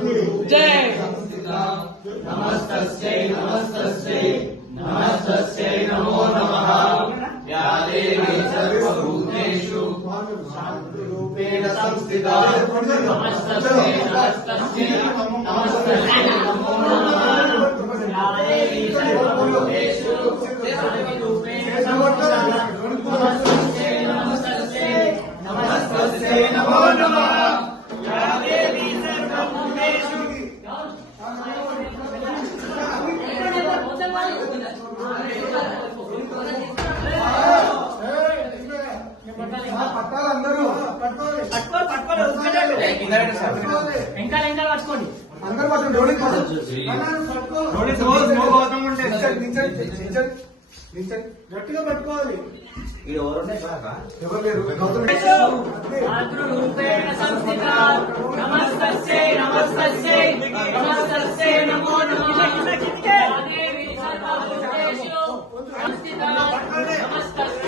जय नमस्तस्यै नमस्तस्यै नमस्तस्यै नमो नमः। या देवी सर्वभूतेषु रूपेण संस्थिता नमस्तस्यै नमस्तस्यै नमस्तस्यै नमो नमः। या देवी सर्वभूतेषु रूपेण संस्थिता नमस्तस्यै नमस्तस्यै नमस्तस्यै नमो नमः। या देवी सर्वभूतेषु అందరూ పట్టుకోండి అందరూ పట్టండి గట్టిగా పట్టుకోవాలి ఎవరు ఎవరు లేరు రూపేణ సంస్థిత